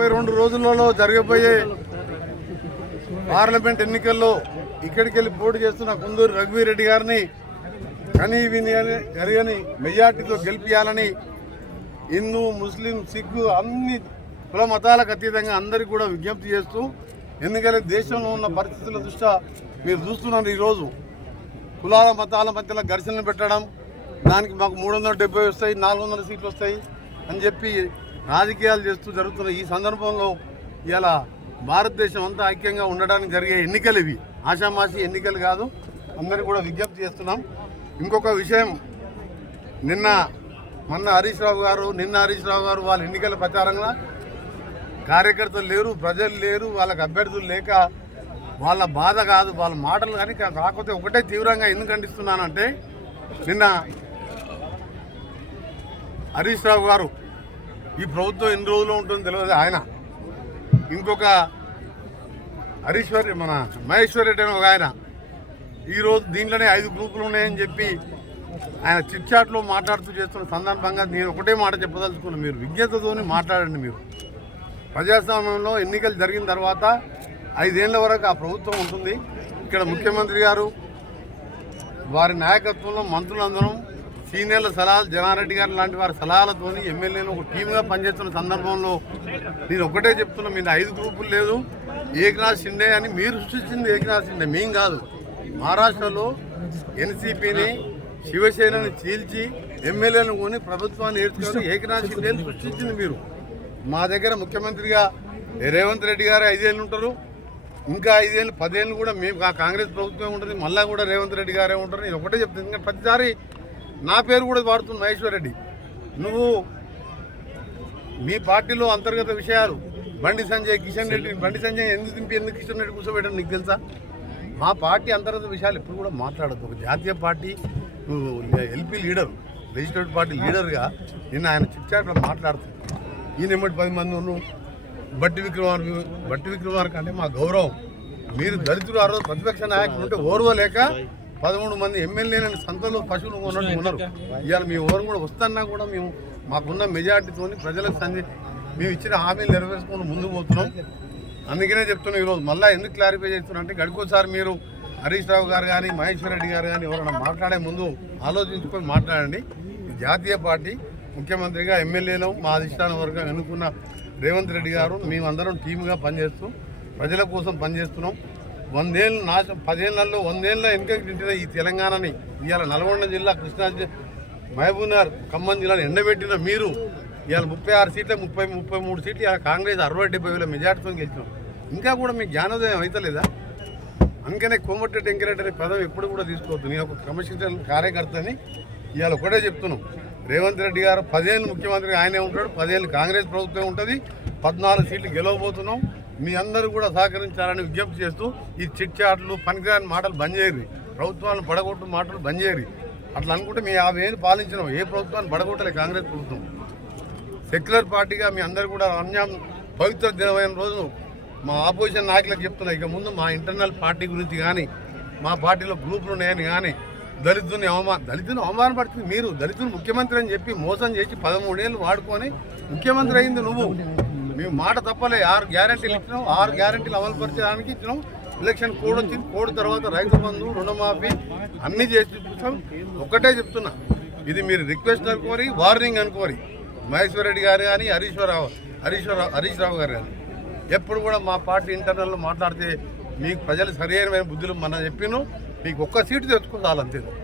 32 రోజులలో జరగబోయే పార్లమెంట్ ఎన్నికల్లో ఇక్కడికి వెళ్ళి పోటీ చేస్తున్న కుందూరు రఘువీరెడ్డి గారిని కనీ విని జరగని మెజార్టీతో గెలిపించాలని హిందూ ముస్లిం సిక్కు అన్ని కుల మతాలకు అతీతంగా అందరికీ కూడా విజ్ఞప్తి చేస్తూ, ఎందుకంటే దేశంలో ఉన్న పరిస్థితుల దృష్ట్యా మీరు చూస్తున్నారు ఈరోజు కులాల మతాల మధ్యలో ఘర్షణలు పెట్టడం, దానికి మాకు 370 వస్తాయి, 400 సీట్లు వస్తాయి అని చెప్పి రాజకీయాలు చేస్తూ జరుగుతున్న ఈ సందర్భంలో ఇలా భారతదేశం అంతా ఐక్యంగా ఉండడానికి జరిగే ఎన్నికలు ఇవి, ఆషామాషి ఎన్నికలు కాదు. అందరికీ కూడా విజ్ఞప్తి చేస్తున్నాం. ఇంకొక విషయం, మొన్న హరీష్ రావు గారు వాళ్ళ ఎన్నికల ప్రచారంగా కార్యకర్తలు లేరు, ప్రజలు లేరు, వాళ్ళకి అభ్యర్థులు లేక వాళ్ళ బాధ కాదు, వాళ్ళ మాటలు కానీ కాకపోతే ఒకటే తీవ్రంగా ఎందుకు ఖండిస్తున్నానంటే, నిన్న హరీష్ రావు గారు ఈ ప్రభుత్వం ఎన్ని రోజులు ఉంటుందో తెలియదు, ఆయన ఇంకొక మహేశ్వర్ రెడ్డి అని ఒక ఆయన ఈరోజు దీంట్లోనే 5 గ్రూపులు ఉన్నాయని చెప్పి ఆయన చిట్చాట్లో మాట్లాడుతూ చేస్తున్న సందర్భంగా నేను ఒకటే మాట చెప్పదలుచుకున్నాను. మీరు విజ్ఞతతోని మాట్లాడండి. మీరు ప్రజాస్వామ్యంలో ఎన్నికలు జరిగిన తర్వాత 5 ఏళ్ల వరకు ఆ ప్రభుత్వం ఉంటుంది. ఇక్కడ ముఖ్యమంత్రి గారు వారి నాయకత్వంలో మంత్రులందరం సీనియర్ల సలహాలు, జనారెడ్డి గారు లాంటి వారి సలహాలతోని ఎమ్మెల్యేలు ఒక టీమ్గా పనిచేస్తున్న సందర్భంలో నేను ఒకటే చెప్తున్నా, మీరు 5 గ్రూపులు లేదు, ఏకనాథ్ షిండే అని మీరు సృష్టించింది ఏకనాథ్ షిండే, మేం కాదు. మహారాష్ట్రలో ఎన్సీపీని శివసేనని చీల్చి ఎమ్మెల్యేలను కొని ప్రభుత్వాన్ని ఏర్చుకొని ఏకనాథ్ షిండేని సృష్టించింది మీరు. మా దగ్గర ముఖ్యమంత్రిగా రేవంత్ రెడ్డి గారు 5 ఏళ్ళు ఉంటారు, ఇంకా 5 ఏళ్ళు 10 ఏళ్ళు కూడా మేము కాంగ్రెస్ ప్రభుత్వం ఉంటుంది, మళ్ళీ కూడా రేవంత్ రెడ్డి గారే ఉంటారు. నేను ఒకటే చెప్తాను, ఇంకా ప్రతిసారి నా పేరు కూడా వాడుతుంది మహేశ్వర్ రెడ్డి. నువ్వు మీ పార్టీలో అంతర్గత విషయాలు బండి సంజయ్, కిషన్ రెడ్డి, బండి సంజయ్ ఎందుకు దింపి ఎందుకు కిషన్ రెడ్డి కూర్చోబెట్టడం నీకు తెలుసా? మా పార్టీ అంతర్గత విషయాలు ఎప్పుడు కూడా మాట్లాడద్దు. ఒక జాతీయ party LP leader, legislative party లీడర్గా నిన్న ఆయన చిట్చాట్లో మాట్లాడుతుంది. ఈయన 10 మంది బట్టి విక్రమార్క అంటే మా గౌరవం. మీరు దళితులు ఆ రోజు ప్రతిపక్ష నాయకులు ఉంటే ఓర్వలేక 13 మంది ఎమ్మెల్యేలని సంతలో పశువులు ఉన్నట్టు ఉన్నారు. ఇవాళ మీ ఓరు కూడా వస్తున్నా కూడా మేము మాకున్న మెజార్టీతో ప్రజలకు మేము ఇచ్చిన హామీలు నెరవేర్చుకుని ముందుకు పోతున్నాం. అందుకనే చెప్తున్నాం. ఈరోజు మళ్ళీ ఎందుకు క్లారిఫై చేస్తున్నా అంటే, గడుకోసారి మీరు హరీష్ రావు గారు కానీ మహేశ్వర్ రెడ్డి గారు కానీ ఎవరైనా మాట్లాడే ముందు ఆలోచించుకొని మాట్లాడండి. జాతీయ పార్టీ ముఖ్యమంత్రిగా ఎమ్మెల్యేలు మా అధిష్టాన వర్గం ఎన్నుకున్న రేవంత్ రెడ్డి గారు మేమందరం టీమ్గా పనిచేస్తూ ప్రజల కోసం పనిచేస్తున్నాం. 100 ఏళ్ళు 10 ఏళ్లలో 100 ఏళ్ళ వెనుకకి తింటున్న ఈ తెలంగాణని ఇవాళ నల్గొండ జిల్లా, కృష్ణా, మహబూబ్నగర్, ఖమ్మం జిల్లాను ఎండబెట్టిన మీరు ఇవాళ 36 సీట్ల 33 సీట్లు ఇవాళ కాంగ్రెస్ 60-70 వేల మెజార్టీతో గెలిచినాం. ఇంకా కూడా మీకు జ్ఞానోదయం అవుతలేదా? అందుకనే కోమటిరెడ్డి వెంకరెడ్డి అనే పదవి ఎప్పుడు కూడా తీసుకోవద్దు. నేను ఒక క్రమశిక్షణ కార్యకర్తని ఇవాళ ఒకటే చెప్తున్నాం. రేవంత్ రెడ్డి గారు 10 ఏళ్ళు ముఖ్యమంత్రి ఆయనే ఉంటాడు, 10 ఏళ్ళు కాంగ్రెస్ ప్రభుత్వం ఉంటుంది, 14 సీట్లు గెలవబోతున్నాం. మీ అందరూ కూడా సహకరించాలని విజ్ఞప్తి చేస్తూ ఈ చిట్ చాట్లు, పనికిరాని మాటలు బంద్ చేయరు, ప్రభుత్వాలను పడగొట్టు మాటలు బంద్ చేయరు. అట్లా అనుకుంటే మీ 50 ఏళ్ళు పాలించినాం, ఏ ప్రభుత్వాన్ని పడగొట్టలే కాంగ్రెస్ ప్రభుత్వం. సెక్యులర్ పార్టీగా మీ అందరూ కూడా పవిత్ర దినమైన రోజు మా ఆపోజిషన్ నాయకులకు చెప్తున్నా, ఇక ముందు మా ఇంటర్నల్ పార్టీ గురించి కానీ మా పార్టీలో గ్రూపులు ఉన్నాయని కానీ దళితుని అవమానపడుతుంది మీరు. దళితులు ముఖ్యమంత్రి అని చెప్పి మోసం చేసి 13 ఏళ్ళు వాడుకొని ముఖ్యమంత్రి అయింది నువ్వు. మేము మాట తప్పలే, 6 గ్యారెంటీలు ఇచ్చినాం, 6 గ్యారెంటీలు అమలు పరిచడానికి ఇచ్చినాం. ఎలక్షన్ కోడ్ వచ్చింది, కోడ్ తర్వాత రైతు బంధు, రుణమాఫీ అన్నీ చేసి చూపిస్తాం. ఒకటే చెప్తున్నా, ఇది మీరు రిక్వెస్ట్ అనుకోరి, వార్నింగ్ అనుకోరి. మహేశ్వర్ రెడ్డి గారు కానీ హరీష్ రావు గారు కానీ ఎప్పుడు కూడా మా పార్టీ ఇంటర్నల్లో మాట్లాడితే మీకు ప్రజలు సరైన బుద్ధులు మనం చెప్పినాం. మీకు ఒక్క సీటు తెచ్చుకోవాలి అంతే.